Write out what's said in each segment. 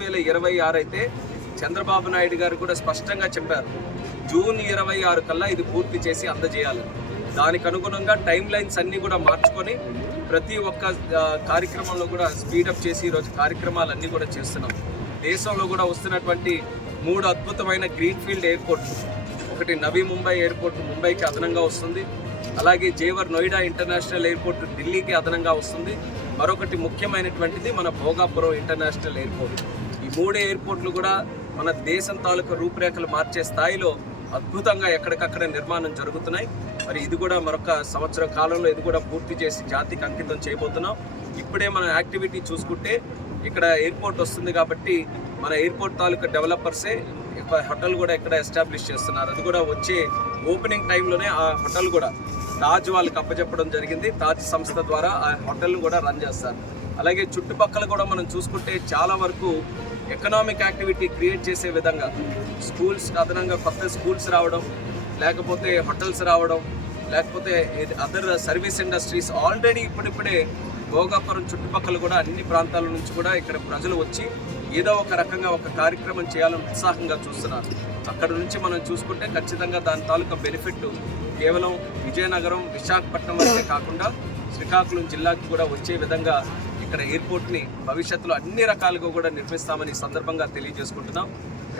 2026 అయితే చంద్రబాబు నాయుడు గారు కూడా స్పష్టంగా చెప్పారు, జూన్ 26 కల్లా ఇది పూర్తి చేసి అందజేయాలి. దానికి అనుగుణంగా టైం లైన్స్ అన్నీ కూడా మార్చుకొని ప్రతి ఒక్క కార్యక్రమంలో కూడా స్పీడప్ చేసి ఈరోజు కార్యక్రమాలన్నీ కూడా చేస్తున్నాం. దేశంలో కూడా వస్తున్నటువంటి 3 అద్భుతమైన గ్రీన్ఫీల్డ్ ఎయిర్పోర్ట్లు, ఒకటి నవీ ముంబై ఎయిర్పోర్ట్ ముంబైకి అదనంగా వస్తుంది, అలాగే జేవర్ నోయిడా ఇంటర్నేషనల్ ఎయిర్పోర్ట్ ఢిల్లీకి అదనంగా వస్తుంది, మరొకటి ముఖ్యమైనటువంటిది మన భోగాపురం ఇంటర్నేషనల్ ఎయిర్పోర్ట్. ఈ 3 ఎయిర్పోర్ట్లు కూడా మన దేశం తాలూకా రూపురేఖలు మార్చే స్థాయిలో అద్భుతంగా ఎక్కడికక్కడ నిర్మాణం జరుగుతున్నాయి. మరి ఇది కూడా మరొక సంవత్సరం కాలంలో ఇది కూడా పూర్తి చేసి జాతికి అంకితం చేయబోతున్నాం. ఇప్పుడే మన యాక్టివిటీ చూసుకుంటే ఇక్కడ ఎయిర్పోర్ట్ వస్తుంది కాబట్టి మన ఎయిర్పోర్ట్ తాలూకా డెవలపర్సే హోటల్ కూడా ఇక్కడ ఎస్టాబ్లిష్ చేస్తున్నారు. అది కూడా వచ్చే ఓపెనింగ్ టైంలోనే ఆ హోటల్ కూడా తాజ్ వాళ్ళకి అప్పచెప్పడం జరిగింది. తాజ్ సంస్థ ద్వారా ఆ హోటల్ను కూడా రన్ చేస్తారు. అలాగే చుట్టుపక్కల కూడా మనం చూసుకుంటే చాలా వరకు ఎకనామిక్ యాక్టివిటీ క్రియేట్ చేసే విధంగా స్కూల్స్ అదనంగా కొత్త స్కూల్స్ రావడం, లేకపోతే హోటల్స్ రావడం, లేకపోతే అదర్ సర్వీస్ ఇండస్ట్రీస్ ఆల్రెడీ ఇప్పుడిప్పుడే భోగాపురం చుట్టుపక్కల కూడా అన్ని ప్రాంతాల నుంచి కూడా ఇక్కడ ప్రజలు వచ్చి ఏదో ఒక రకంగా ఒక కార్యక్రమం చేయాలని ఉత్సాహంగా చూస్తున్నారు. అక్కడ నుంచి మనం చూసుకుంటే ఖచ్చితంగా దాని తాలూకా బెనిఫిట్ కేవలం విజయనగరం, విశాఖపట్నం వరకే కాకుండా శ్రీకాకుళం జిల్లాకి కూడా వచ్చే విధంగా ఇక్కడ ఎయిర్పోర్ట్ని భవిష్యత్తులో అన్ని రకాలుగా కూడా నిర్మిస్తామని సందర్భంగా తెలియజేసుకుంటున్నాం.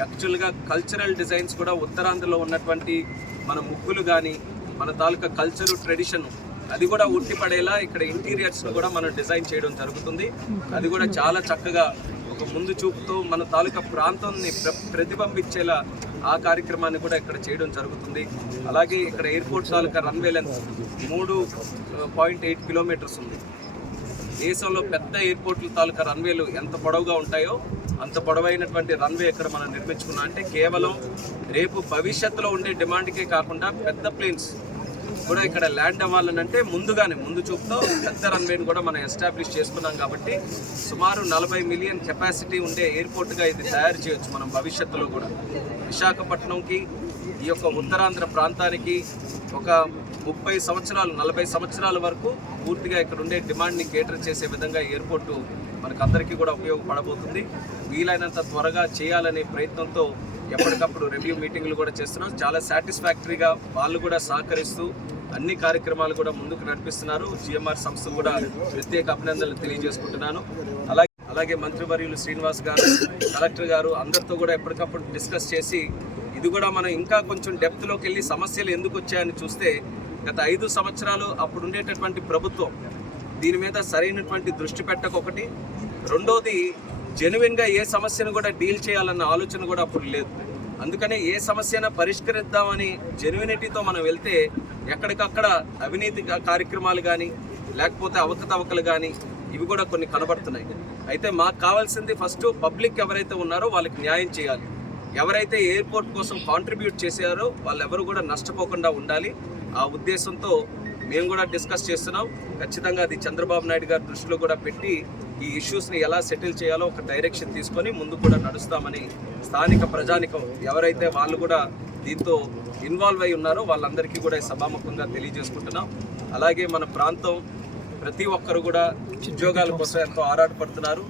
యాక్చువల్గా కల్చరల్ డిజైన్స్ కూడా ఉత్తరాంధ్రలో ఉన్నటువంటి మన ముగ్గులు కానీ మన తాలూకా కల్చరు ట్రెడిషన్ అది కూడా ఉట్టిపడేలా ఇక్కడ ఇంటీరియర్స్ను కూడా మనం డిజైన్ చేయడం జరుగుతుంది. అది కూడా చాలా చక్కగా ఒక ముందు చూపుతో మన తాలూకా ప్రాంతాన్ని ప్రతిబింబించేలా ఆ కార్యక్రమాన్ని కూడా ఇక్కడ చేయడం జరుగుతుంది. అలాగే ఇక్కడ ఎయిర్పోర్ట్ తాలూకా రన్వే లెంత్ 3.8 కిలోమీటర్స్ ఉంది. దేశంలో పెద్ద ఎయిర్పోర్ట్ల తాలూకా రన్వేలు ఎంత పొడవుగా ఉంటాయో అంత పొడవైనటువంటి రన్వే ఇక్కడ మనం నిర్మించుకున్నాం. అంటే కేవలం రేపు భవిష్యత్తులో ఉండే డిమాండ్కే కాకుండా పెద్ద ప్లేన్స్ కూడా ఇక్కడ ల్యాండ్ అవ్వాలనంటే ముందు చూపుతో పెద్ద రన్వేని కూడా మనం ఎస్టాబ్లిష్ చేసుకున్నాం. కాబట్టి సుమారు 40 మిలియన్ కెపాసిటీ ఉండే ఎయిర్పోర్ట్గా ఇది తయారు చేయొచ్చు మనం భవిష్యత్తులో కూడా. విశాఖపట్నంకి ఈ యొక్క ఉత్తరాంధ్ర ప్రాంతానికి ఒక 30 సంవత్సరాలు 40 సంవత్సరాల వరకు పూర్తిగా ఇక్కడ ఉండే డిమాండ్ని కేటర్ చేసే విధంగా ఎయిర్పోర్టు మనకందరికీ కూడా ఉపయోగపడబోతుంది. వీలైనంత త్వరగా చేయాలనే ప్రయత్నంతో ఎప్పటికప్పుడు రివ్యూ మీటింగ్లు కూడా చేస్తున్నాం. చాలా సాటిస్ఫాక్టరీగా వాళ్ళు కూడా సహకరిస్తూ అన్ని కార్యక్రమాలు కూడా ముందుకు నడిపిస్తున్నారు. జిఎంఆర్ సంస్థ కూడా ప్రత్యేక అభినందనలు తెలియజేసుకుంటున్నాను. అలాగే మంత్రివర్యులు శ్రీనివాస్ గారు, కలెక్టర్ గారు అందరితో కూడా ఎప్పటికప్పుడు డిస్కస్ చేసి ఇది కూడా మనం ఇంకా కొంచెం డెప్త్లోకి వెళ్ళి సమస్యలు ఎందుకు వచ్చాయని చూస్తే గత 5 సంవత్సరాలు అప్పుడు ఉండేటటువంటి ప్రభుత్వం దీని మీద సరైనటువంటి దృష్టి పెట్టకొకటి, రెండోది జెన్యున్గా ఏ సమస్యను కూడా డీల్ చేయాలన్న ఆలోచన కూడా అప్పుడు లేదు. అందుకనే ఏ సమస్యను పరిష్కరిద్దామని జెన్యునిటీతో మనం వెళ్తే ఎక్కడికక్కడ అవినీతి కార్యక్రమాలు కానీ లేకపోతే అవకతవకలు కానీ ఇవి కూడా కొన్ని కనబడుతున్నాయి. అయితే మాకు కావాల్సింది ఫస్ట్ పబ్లిక్ ఎవరైతే ఉన్నారో వాళ్ళకి న్యాయం చేయాలి. ఎవరైతే ఎయిర్పోర్ట్ కోసం కాంట్రిబ్యూట్ చేశారో వాళ్ళెవరు కూడా నష్టపోకుండా ఉండాలి. ఆ ఉద్దేశంతో మేము కూడా డిస్కస్ చేస్తున్నాం. ఖచ్చితంగా అది చంద్రబాబు నాయుడు గారి దృష్టిలో కూడా పెట్టి ఈ ఇష్యూస్ని ఎలా సెటిల్ చేయాలో ఒక డైరెక్షన్ తీసుకొని ముందు కూడా నడుస్తామని స్థానిక ప్రజానికం ఎవరైతే వాళ్ళు కూడా దీంతో ఇన్వాల్వ్ అయి ఉన్నారో వాళ్ళందరికీ కూడా సభాముఖంగా తెలియజేసుకుంటున్నాం. అలాగే మన ప్రాంతం ప్రతి ఒక్కరు కూడా ఉద్యోగాల కోసం ఎంతో ఆరాటపడుతున్నారు.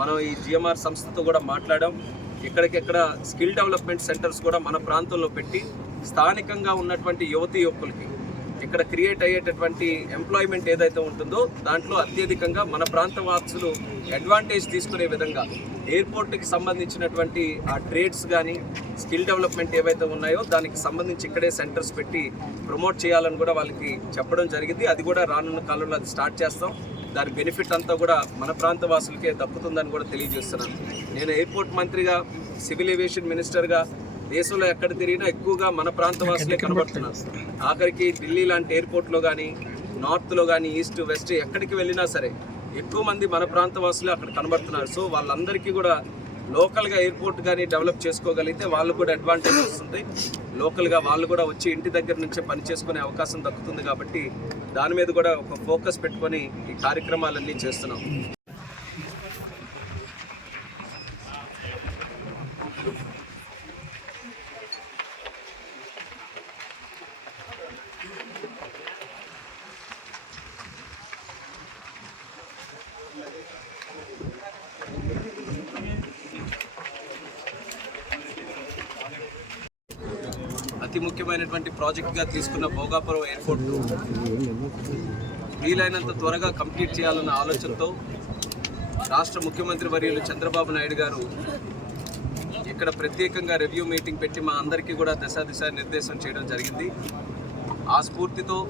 మనం ఈ జిఎంఆర్ సంస్థతో కూడా మాట్లాడాం. ఎక్కడికెక్కడ స్కిల్ డెవలప్మెంట్ సెంటర్స్ కూడా మన ప్రాంతంలో పెట్టి స్థానికంగా ఉన్నటువంటి యువతీ యువకులకి ఇక్కడ క్రియేట్ అయ్యేటటువంటి ఎంప్లాయ్మెంట్ ఏదైతే ఉంటుందో దాంట్లో అత్యధికంగా మన ప్రాంత వాసులు అడ్వాంటేజ్ తీసుకునే విధంగా ఎయిర్పోర్ట్కి సంబంధించినటువంటి ఆ ట్రేడ్స్ కానీ స్కిల్ డెవలప్మెంట్ ఏవైతే ఉన్నాయో దానికి సంబంధించి ఇక్కడే సెంటర్స్ పెట్టి ప్రమోట్ చేయాలని కూడా వాళ్ళకి చెప్పడం జరిగింది. అది కూడా రానున్న కాలంలో అది స్టార్ట్ చేస్తాం. దాని బెనిఫిట్ అంతా కూడా మన ప్రాంత వాసులకే దక్కుతుందని కూడా తెలియజేస్తున్నాను. నేను ఎయిర్పోర్ట్ మంత్రిగా, సివిల్ ఏవియేషన్ మినిస్టర్గా దేశంలో ఎక్కడ తిరిగినా ఎక్కువగా మన ప్రాంత వాసులే కనబడుతున్నారు. ఆఖరికి ఢిల్లీ లాంటి ఎయిర్పోర్ట్లో కానీ, నార్త్లో కానీ, ఈస్ట్ వెస్ట్ ఎక్కడికి వెళ్ళినా సరే ఎక్కువ మంది మన ప్రాంత వాసులే అక్కడ కనబడుతున్నారు. సో వాళ్ళందరికీ కూడా లోకల్గా ఎయిర్పోర్ట్ కానీ డెవలప్ చేసుకోగలిగితే వాళ్ళు కూడా అడ్వాంటేజ్ వస్తుంది. లోకల్గా వాళ్ళు కూడా వచ్చి ఇంటి దగ్గర నుంచే పని చేసుకునే అవకాశం దక్కుతుంది. కాబట్టి దాని మీద కూడా ఒక ఫోకస్ పెట్టుకొని ఈ కార్యక్రమాలన్నీ చేస్తున్నాం. అతి ముఖ్యమైనటువంటి ప్రాజెక్ట్గా తీసుకున్న భోగాపురం ఎయిర్పోర్ట్ వీలైనంత త్వరగా కంప్లీట్ చేయాలన్న ఆలోచనతో రాష్ట్ర ముఖ్యమంత్రి వర్యులు చంద్రబాబు నాయుడు గారు ఇక్కడ ప్రత్యేకంగా రివ్యూ మీటింగ్ పెట్టి మా అందరికీ కూడా దిశ నిర్దేశం చేయడం జరిగింది. ఆ స్ఫూర్తితో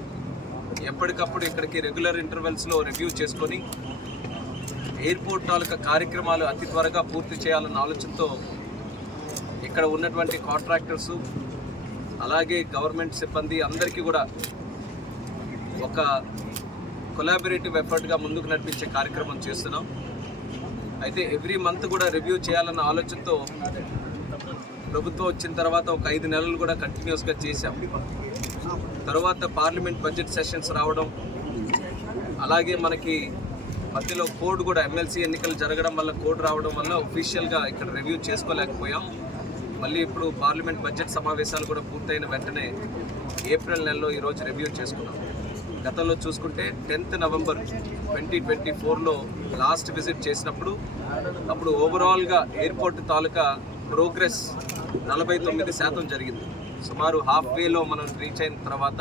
ఎప్పటికప్పుడు ఇక్కడికి రెగ్యులర్ ఇంటర్వెల్స్లో రివ్యూ చేసుకొని ఎయిర్పోర్ట్ తాలూకా కార్యక్రమాలు అతి త్వరగా పూర్తి చేయాలన్న ఆలోచనతో ఇక్కడ ఉన్నటువంటి కాంట్రాక్టర్సు అలాగే గవర్నమెంట్ సిబ్బంది అందరికీ కూడా ఒక కొలాబరేటివ్ ఎఫర్ట్గా ముందుకు నడిపించే కార్యక్రమం చేస్తున్నాం. అయితే ఎవ్రీ మంత్ కూడా రివ్యూ చేయాలన్న ఆలోచనతో ప్రభుత్వం వచ్చిన తర్వాత ఒక 5 నెలలు కూడా కంటిన్యూస్గా చేశాం. తర్వాత పార్లమెంట్ బడ్జెట్ సెషన్స్ రావడం అలాగే మనకి మధ్యలో కోడ్ కూడా ఎమ్మెల్సీ ఎన్నికలు జరగడం వల్ల కోడ్ రావడం వల్ల ఒఫీషియల్గా ఇక్కడ రివ్యూ చేసుకోలేకపోయాం. మళ్ళీ ఇప్పుడు పార్లమెంట్ బడ్జెట్ సమావేశాలు కూడా పూర్తయిన వెంటనే ఏప్రిల్ నెలలో ఈరోజు రివ్యూ చేసుకున్నాం. గతంలో చూసుకుంటే 10th November 2024లో లాస్ట్ విజిట్ చేసినప్పుడు అప్పుడు ఓవరాల్గా ఎయిర్పోర్ట్ తాలూకా ప్రోగ్రెస్ 49% జరిగింది. సుమారు హాఫ్ వేలో మనం రీచ్ అయిన తర్వాత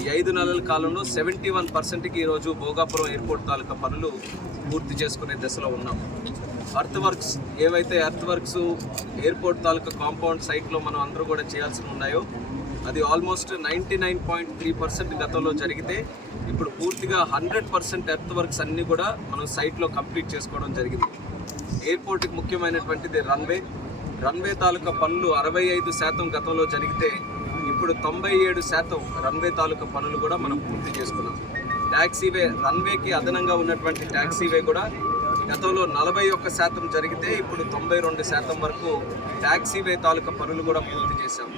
ఈ 5 నెలల కాలంలో 71%కి ఈరోజు భోగాపురం ఎయిర్పోర్ట్ తాలూకా పనులు పూర్తి చేసుకునే దశలో ఉన్నాం. ఎర్త్ వర్క్స్ ఏవైతే ఎర్త్ వర్క్స్ ఎయిర్పోర్ట్ తాలూకా కాంపౌండ్ సైట్లో మనం అందరూ కూడా చేయాల్సి ఉన్నాయో అది ఆల్మోస్ట్ 99.3% గతంలో జరిగితే ఇప్పుడు పూర్తిగా 100% ఎర్త్ వర్క్స్ అన్నీ కూడా మనం సైట్లో కంప్లీట్ చేసుకోవడం జరిగింది. ఎయిర్పోర్ట్కి ముఖ్యమైనటువంటిది రన్వే తాలూకా పనులు 65% గతంలో జరిగితే ఇప్పుడు 97% రన్వే తాలూకా పనులు కూడా మనం పూర్తి చేసుకున్నాం. ట్యాక్సీవే రన్వేకి అదనంగా ఉన్నటువంటి ట్యాక్సీవే కూడా గతంలో 41% జరిగితే ఇప్పుడు 92% వరకు ట్యాక్సీవే తాలూకా పనులు కూడా పూర్తి చేశాం.